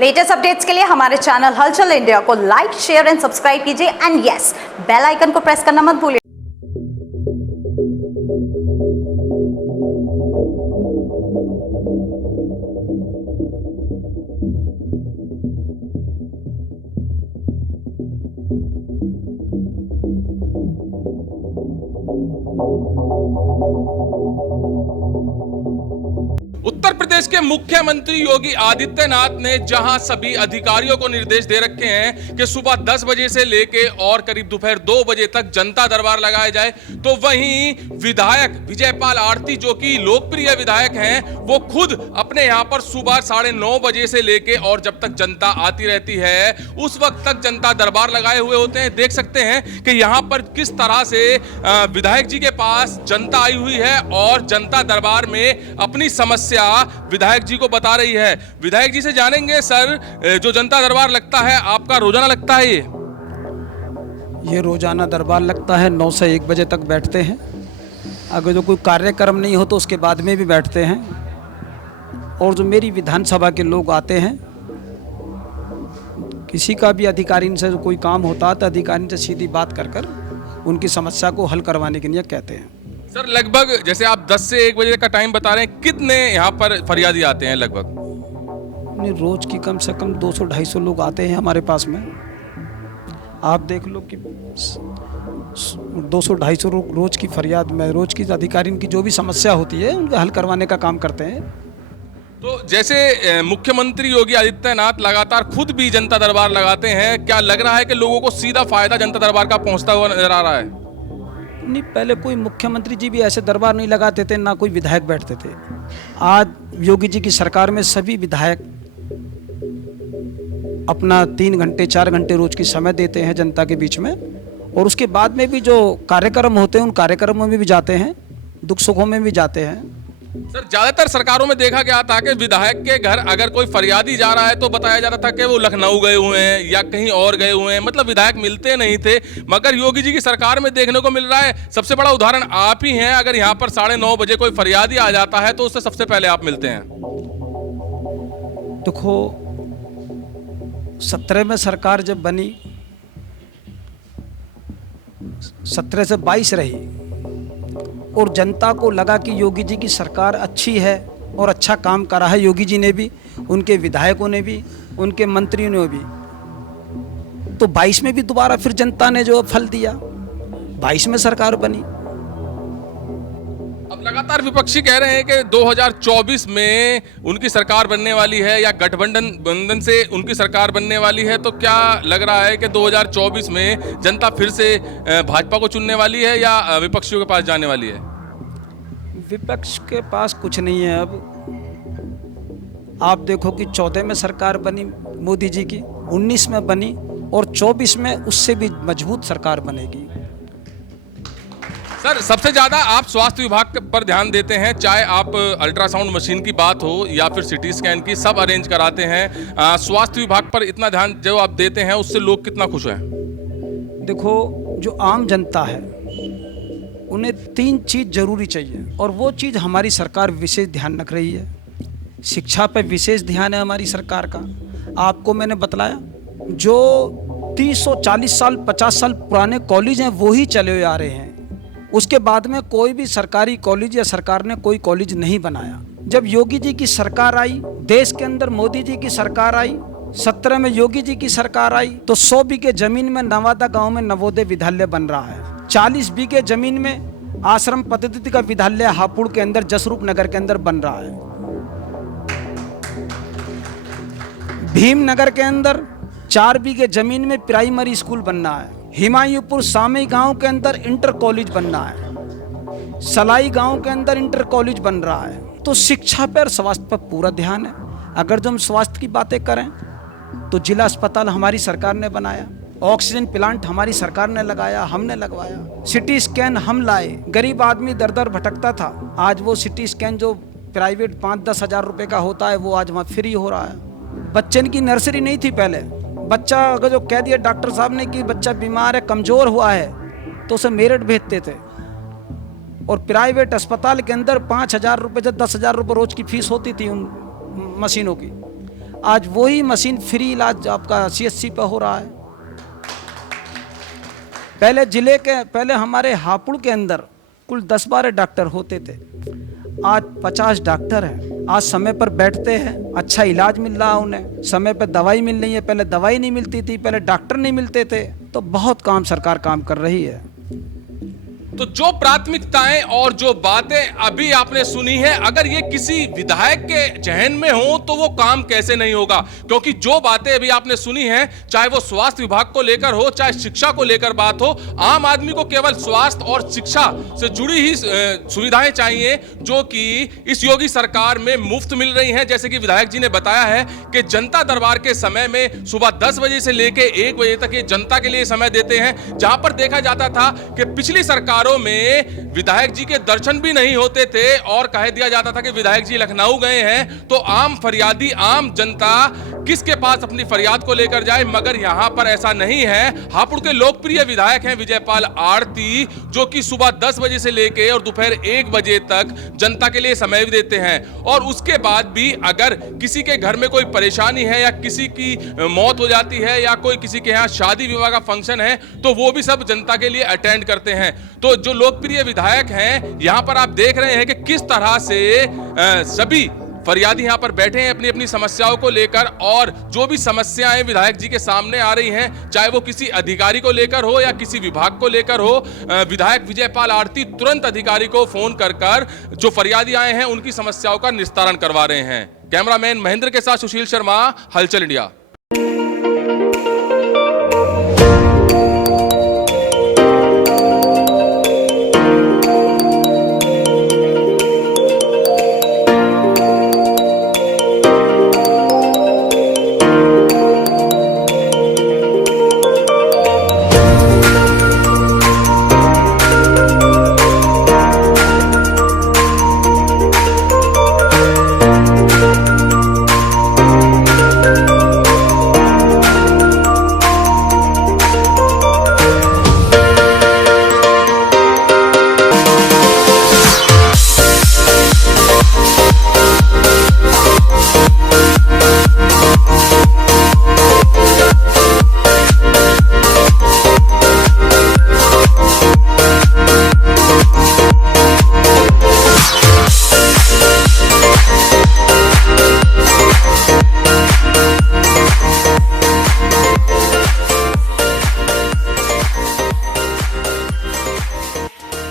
Latest updates के लिए हमारे चैनल हलचल इंडिया को लाइक, शेयर एंड सब्सक्राइब कीजिए एंड यस, बेल आइकन को प्रेस करना मत भूलिए। उत्तर प्रदेश के मुख्यमंत्री योगी आदित्यनाथ ने जहां सभी अधिकारियों को निर्देश दे रखे हैं कि सुबह 10 बजे से लेके और करीब दोपहर 2 बजे तक जनता दरबार लगाया जाए, तो वहीं विधायक विजयपाल आरती जो कि लोकप्रिय विधायक हैं, वो खुद अपने यहां पर सुबह 9:30 बजे से लेके और जब तक जनता आती रहती है उस वक्त तक जनता दरबार लगाए हुए होते हैं। देख सकते हैं कि यहां पर किस तरह से विधायक जी के पास जनता आई हुई है और जनता दरबार में अपनी समस्या विधायक जी को बता रही है। विधायक जी से जानेंगे, सर जो जनता दरबार लगता है आपका रोजाना लगता है? ये रोजाना दरबार लगता है, 9 से 1 बजे तक बैठते हैं। अगर जो कोई कार्यक्रम नहीं हो तो उसके बाद में भी बैठते हैं। और जो मेरी विधानसभा के लोग आते हैं, किसी का भी अधिकारी से कोई काम होता है तो अधिकारी से सीधी बात कर उनकी समस्या को हल करवाने के लिए कहते हैं। सर लगभग जैसे आप 10 से 1 बजे का टाइम बता रहे हैं, कितने यहाँ पर फरियादी आते हैं लगभग? रोज की कम से कम 200-250 लोग आते हैं हमारे पास में। आप देख लो कि 200-250 रोज की फरियाद में, रोज की अधिकारी की जो भी समस्या होती है उनका हल करवाने का काम करते हैं। तो जैसे मुख्यमंत्री योगी आदित्यनाथ लगातार खुद भी जनता दरबार लगाते हैं, क्या लग रहा है कि लोगों को सीधा फायदा जनता दरबार का पहुंचता हुआ नजर आ रहा है? नहीं, पहले कोई मुख्यमंत्री जी भी ऐसे दरबार नहीं लगाते थे, ना कोई विधायक बैठते थे। आज योगी जी की सरकार में सभी विधायक अपना 3 घंटे 4 घंटे रोज की समय देते हैं जनता के बीच में, और उसके बाद में भी जो कार्यक्रम होते हैं उन कार्यक्रमों में भी जाते हैं, दुख सुखों में भी जाते हैं। सर ज्यादातर सरकारों में देखा गया था कि विधायक के घर अगर कोई फरियादी जा रहा है तो बताया जाता था कि वो लखनऊ गए हुए हैं या कहीं और गए हुए हैं, मतलब विधायक मिलते नहीं थे। मगर योगी जी की सरकार में देखने को मिल रहा है, सबसे बड़ा उदाहरण आप ही हैं। अगर यहाँ पर 9:30 बजे कोई फरियादी आ जाता है तो उससे सबसे पहले आप मिलते हैं। देखो, 17 में सरकार जब बनी, 17 से 22 रही और जनता को लगा कि योगी जी की सरकार अच्छी है और अच्छा काम करा है योगी जी ने भी, उनके विधायकों ने भी, उनके मंत्रियों ने भी। तो 22 में भी दोबारा फिर जनता ने जो फल दिया, 22 में सरकार बनी। अब लगातार विपक्षी कह रहे हैं कि 2024 में उनकी सरकार बनने वाली है या गठबंधन से उनकी सरकार बनने वाली है, तो क्या लग रहा है कि 2024 में जनता फिर से भाजपा को चुनने वाली है या विपक्षियों के पास जाने वाली है? विपक्ष के पास कुछ नहीं है। अब आप देखो कि 14 में सरकार बनी मोदी जी की, 19 में बनी और 24 में उससे भी मजबूत सरकार बनेगी। सर सबसे ज़्यादा आप स्वास्थ्य विभाग पर ध्यान देते हैं, चाहे आप अल्ट्रासाउंड मशीन की बात हो या फिर सिटी स्कैन की, सब अरेंज कराते हैं। स्वास्थ्य विभाग पर इतना ध्यान जो आप देते हैं उससे लोग कितना खुश हैं? देखो, जो आम जनता है उन्हें 3 चीज़ जरूरी चाहिए और वो चीज़ हमारी सरकार विशेष ध्यान रख रही है। शिक्षा पर विशेष ध्यान है हमारी सरकार का। आपको मैंने बतलाया, जो 30-40 साल 50 साल पुराने कॉलेज हैं वो ही चले आ रहे हैं। उसके बाद में कोई भी सरकारी कॉलेज या सरकार ने कोई कॉलेज नहीं बनाया। जब योगी जी की सरकार आई, देश के अंदर मोदी जी की सरकार आई, 17 में योगी जी की सरकार आई, तो 100 बीघे जमीन में नवादा गांव में नवोदय विद्यालय बन रहा है। 40 बीघे जमीन में आश्रम पद्धति का विद्यालय हापुड़ के अंदर जसरूप नगर के अंदर बन रहा है। भीमनगर के अंदर 4 बीघे जमीन में प्राइमरी स्कूल बनना है। हिमायूपुर सामई गांव के अंदर इंटर कॉलेज बनना है। सलाई गांव के अंदर इंटर कॉलेज बन रहा है। तो शिक्षा पर, स्वास्थ्य पर पूरा ध्यान है। अगर जो हम स्वास्थ्य की बातें करें तो जिला अस्पताल हमारी सरकार ने बनाया, ऑक्सीजन प्लांट हमारी सरकार ने लगाया, हमने लगवाया। सिटी स्कैन हम लाए। गरीब आदमी दर दर भटकता था, आज वो सिटी स्कैन जो प्राइवेट 5-10 हज़ार रुपये का होता है वो आज वहाँ फ्री हो रहा है। बच्चन की नर्सरी नहीं थी पहले। बच्चा अगर जो कह दिया डॉक्टर साहब ने कि बच्चा बीमार है, कमज़ोर हुआ है, तो उसे मेरठ भेजते थे। और प्राइवेट अस्पताल के अंदर 5,000 रुपये से 10,000 रुपये रोज की फीस होती थी उन मशीनों की। आज वही मशीन फ्री इलाज आपका CHC पे हो रहा है। पहले हमारे हापुड़ के अंदर कुल 10-12 डॉक्टर होते थे, आज 50 डॉक्टर हैं। आज समय पर बैठते हैं, अच्छा इलाज मिल रहा है उन्हें, समय पर दवाई मिल रही है। पहले दवाई नहीं मिलती थी, पहले डॉक्टर नहीं मिलते थे। तो बहुत काम सरकार काम कर रही है। तो जो प्राथमिकताएं और जो बातें अभी आपने सुनी है, अगर ये किसी विधायक के जहन में हो तो वो काम कैसे नहीं होगा, क्योंकि जो बातें अभी आपने सुनी हैं, चाहे वो स्वास्थ्य विभाग को लेकर हो, चाहे शिक्षा को लेकर बात हो, आम आदमी को केवल स्वास्थ्य और शिक्षा से जुड़ी ही सुविधाएं चाहिए जो कि इस योगी सरकार में मुफ्त मिल रही हैं। जैसे कि विधायक जी ने बताया है कि जनता दरबार के समय में सुबह 10 बजे से लेकर 1 बजे तक ये जनता के लिए समय देते हैं, जहां पर देखा जाता था कि पिछली सरकार में विधायक जी के दर्शन भी नहीं होते थे और कह दिया जाता था कि विधायक जी लखनऊ गए हैं, तो आम फरियादी, आम जनता किसके पास अपनी फरियाद को लेकर जाए। मगर यहां पर ऐसा नहीं है। हापुड़ के लोकप्रिय विधायक हैं विजयपाल आरती, जो कि सुबह 10 बजे से लेकर और दोपहर 1 बजे तक जनता के लिए समय भी देते हैं। और उसके बाद भी अगर किसी के घर में कोई परेशानी है या किसी की मौत हो जाती है या कोई किसी के यहाँ शादी विवाह का फंक्शन है, तो वो भी सब जनता के लिए अटेंड करते हैं। तो जो लोकप्रिय विधायक हैं, यहां पर आप देख रहे हैं कि किस तरह से सभी फरियादी यहां पर बैठे हैं अपनी अपनी समस्याओं को लेकर, और जो भी समस्याएं विधायक जी के सामने आ रही हैं, चाहे वो किसी अधिकारी को लेकर हो या किसी विभाग को लेकर हो, विधायक विजयपाल आरती तुरंत अधिकारी को फोन कर जो फरियादी आए हैं उनकी समस्याओं का निस्तारण करवा रहे हैं। कैमरामैन महेंद्र के साथ सुशील शर्मा, हलचल इंडिया।